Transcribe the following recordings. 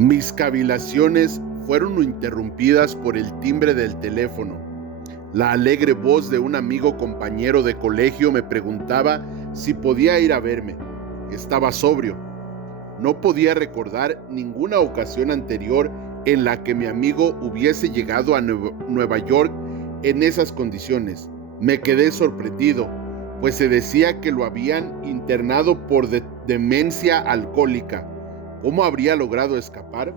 Mis cavilaciones fueron interrumpidas por el timbre del teléfono. La alegre voz de un amigo compañero de colegio me preguntaba si podía ir a verme. Estaba sobrio. No podía recordar ninguna ocasión anterior en la que mi amigo hubiese llegado a Nueva York en esas condiciones. Me quedé sorprendido, pues se decía que lo habían internado por demencia alcohólica. ¿Cómo habría logrado escapar?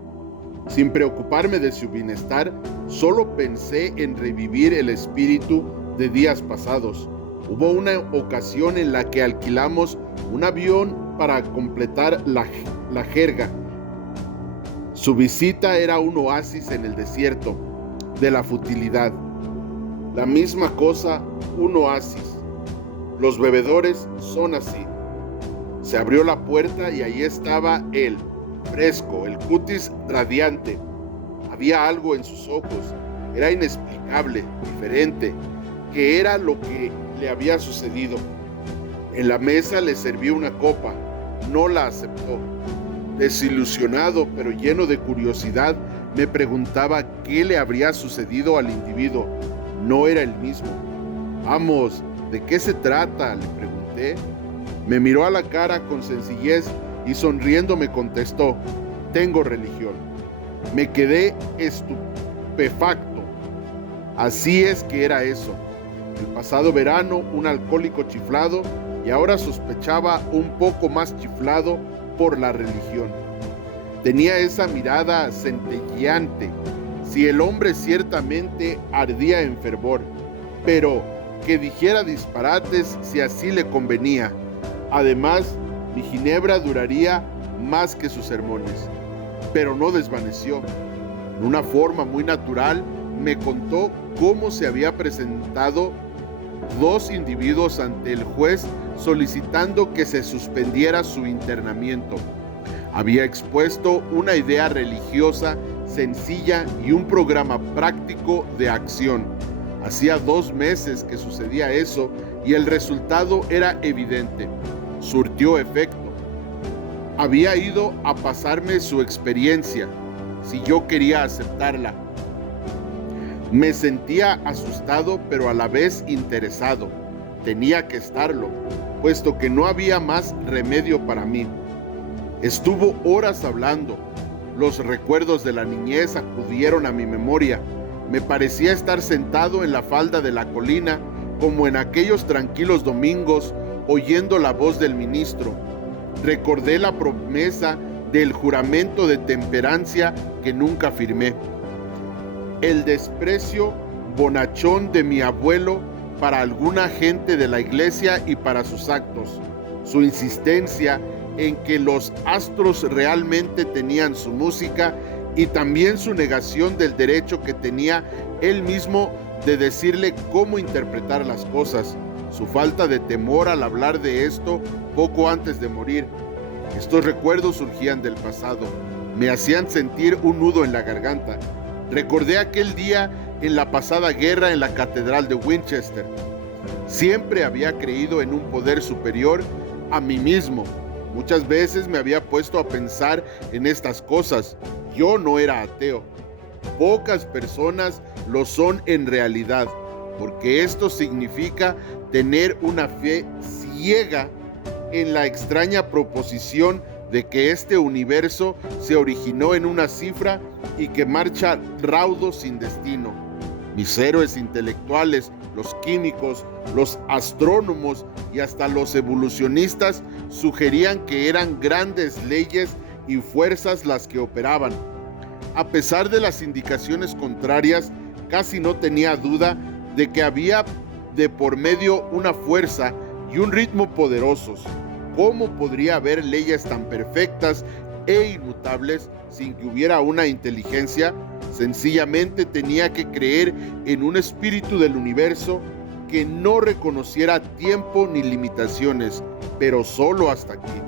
Sin preocuparme de su bienestar, solo pensé en revivir el espíritu de días pasados. Hubo una ocasión en la que alquilamos un avión para completar la jerga. Su visita era un oasis en el desierto de la futilidad. La misma cosa, un oasis. Los bebedores son así. Se abrió la puerta y ahí estaba él, fresco, el cutis radiante. Había algo en sus ojos. Era inexplicable, diferente. ¿Qué era lo que le había sucedido? En la mesa le serví una copa. No la aceptó. Desilusionado, pero lleno de curiosidad, me preguntaba qué le habría sucedido al individuo. No era el mismo. Vamos, ¿de qué se trata?, le pregunté. Me miró a la cara con sencillez y sonriendo me contestó: tengo religión. Me quedé estupefacto. Así es que era eso. El pasado verano un alcohólico chiflado y ahora sospechaba un poco más chiflado por la religión. Tenía esa mirada centelleante. Si el hombre ciertamente ardía en fervor, pero que dijera disparates si así le convenía. Además, mi ginebra duraría más que sus sermones. Pero no desvaneció. En una forma muy natural, me contó cómo se había presentado dos individuos ante el juez solicitando que se suspendiera su internamiento. Había expuesto una idea religiosa sencilla y un programa práctico de acción. Hacía 2 meses que sucedía eso y el resultado era evidente. Surtió efecto. Había ido a pasarme su experiencia, si yo quería aceptarla. Me sentía asustado, pero a la vez interesado. Tenía que estarlo, puesto que no había más remedio para mí. Estuvo horas hablando. Los recuerdos de la niñez acudieron a mi memoria. Me parecía estar sentado en la falda de la colina, como en aquellos tranquilos domingos, oyendo la voz del ministro. Recordé la promesa del juramento de temperancia que nunca firmé. El desprecio bonachón de mi abuelo para alguna gente de la iglesia y para sus actos. Su insistencia en que los astros realmente tenían su música y también su negación del derecho que tenía él mismo de decirle cómo interpretar las cosas. Su falta de temor al hablar de esto poco antes de morir. Estos recuerdos surgían del pasado. Me hacían sentir un nudo en la garganta. Recordé aquel día en la pasada guerra en la catedral de Winchester. Siempre había creído en un poder superior a mí mismo. Muchas veces me había puesto a pensar en estas cosas. Yo no era ateo. Pocas personas lo son en realidad, porque esto significa tener una fe ciega en la extraña proposición de que este universo se originó en una cifra y que marcha raudo sin destino. Mis héroes intelectuales, los químicos, los astrónomos y hasta los evolucionistas sugerían que eran grandes leyes y fuerzas las que operaban. A pesar de las indicaciones contrarias, casi no tenía duda de que había de por medio una fuerza y un ritmo poderosos. ¿Cómo podría haber leyes tan perfectas e inmutables sin que hubiera una inteligencia? Sencillamente tenía que creer en un espíritu del universo que no reconociera tiempo ni limitaciones, pero solo hasta aquí.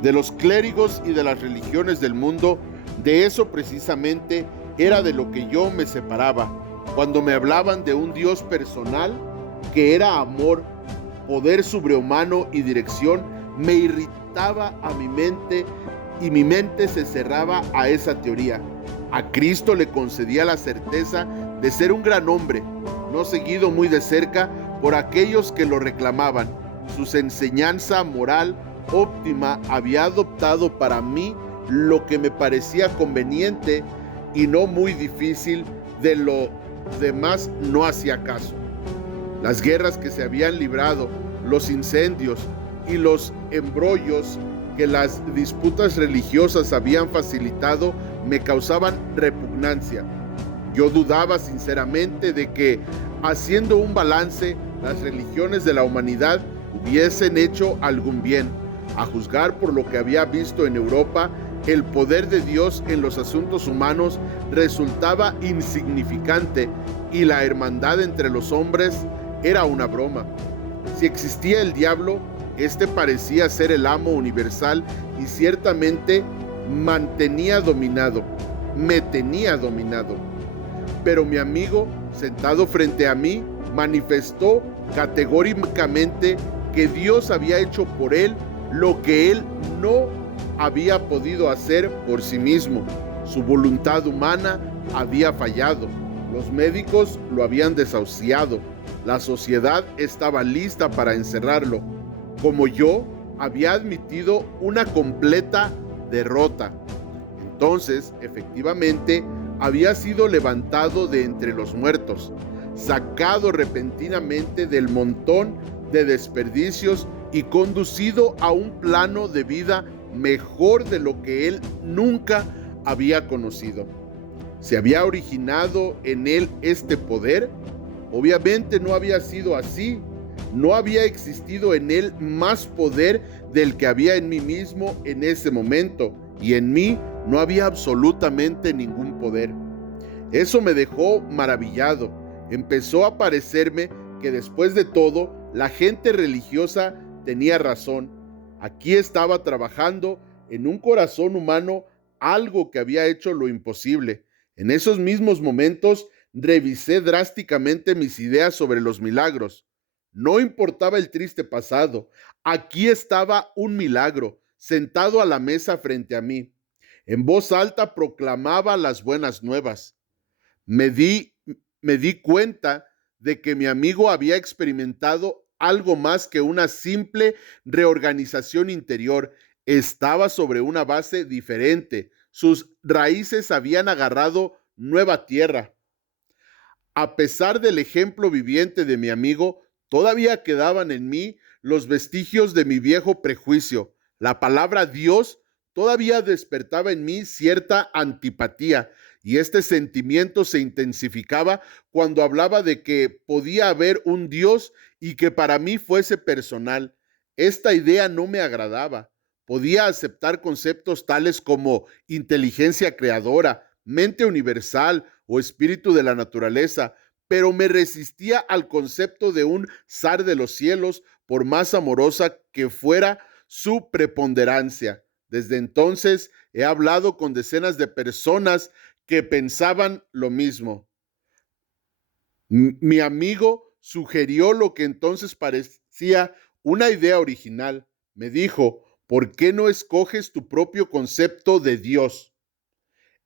De los clérigos y de las religiones del mundo, de eso precisamente era de lo que yo me separaba, cuando me hablaban de un Dios personal que era amor, poder sobrehumano y dirección. Me irritaba a mi mente y mi mente se cerraba a esa teoría. A Cristo le concedía la certeza de ser un gran hombre, no seguido muy de cerca por aquellos que lo reclamaban. Su enseñanza moral óptima había adoptado para mí lo que me parecía conveniente y no muy difícil. De lo demás no hacía caso. Las guerras que se habían librado, los incendios y los embrollos que las disputas religiosas habían facilitado me causaban repugnancia. Yo dudaba sinceramente de que, haciendo un balance, las religiones de la humanidad hubiesen hecho algún bien. A juzgar por lo que había visto en Europa, el poder de Dios en los asuntos humanos resultaba insignificante y la hermandad entre los hombres era una broma. Si existía el diablo, este parecía ser el amo universal y ciertamente me tenía dominado. Pero mi amigo, sentado frente a mí, manifestó categóricamente que Dios había hecho por él lo que él no había podido hacer por sí mismo. Su voluntad humana había fallado. Los médicos lo habían desahuciado. La sociedad estaba lista para encerrarlo. Como yo, había admitido una completa derrota. Entonces, efectivamente, había sido levantado de entre los muertos, sacado repentinamente del montón de desperdicios y conducido a un plano de vida mejor de lo que él nunca había conocido. ¿Se había originado en él este poder? Obviamente no había sido así. No había existido en él más poder del que había en mí mismo en ese momento, y en mí no había absolutamente ningún poder. Eso me dejó maravillado. Empezó a parecerme que después de todo, la gente religiosa tenía razón. Aquí estaba trabajando en un corazón humano algo que había hecho lo imposible. En esos mismos momentos revisé drásticamente mis ideas sobre los milagros. No importaba el triste pasado. Aquí estaba un milagro, sentado a la mesa frente a mí. En voz alta proclamaba las buenas nuevas. Me di cuenta de que mi amigo había experimentado algo más que una simple reorganización interior. Estaba sobre una base diferente. Sus raíces habían agarrado nueva tierra. A pesar del ejemplo viviente de mi amigo, todavía quedaban en mí los vestigios de mi viejo prejuicio. La palabra Dios todavía despertaba en mí cierta antipatía, y este sentimiento se intensificaba cuando hablaba de que podía haber un Dios y que para mí fuese personal. Esta idea no me agradaba. Podía aceptar conceptos tales como inteligencia creadora, mente universal o espíritu de la naturaleza, pero me resistía al concepto de un zar de los cielos, por más amorosa que fuera su preponderancia. Desde entonces he hablado con decenas de personas que pensaban lo mismo. Mi amigo sugirió lo que entonces parecía una idea original. Me dijo: ¿por qué no escoges tu propio concepto de Dios?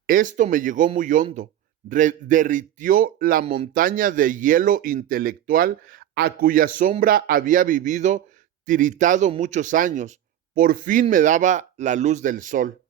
Esto me llegó muy hondo. Derritió la montaña de hielo intelectual a cuya sombra había vivido tiritado muchos años. Por fin me daba la luz del sol.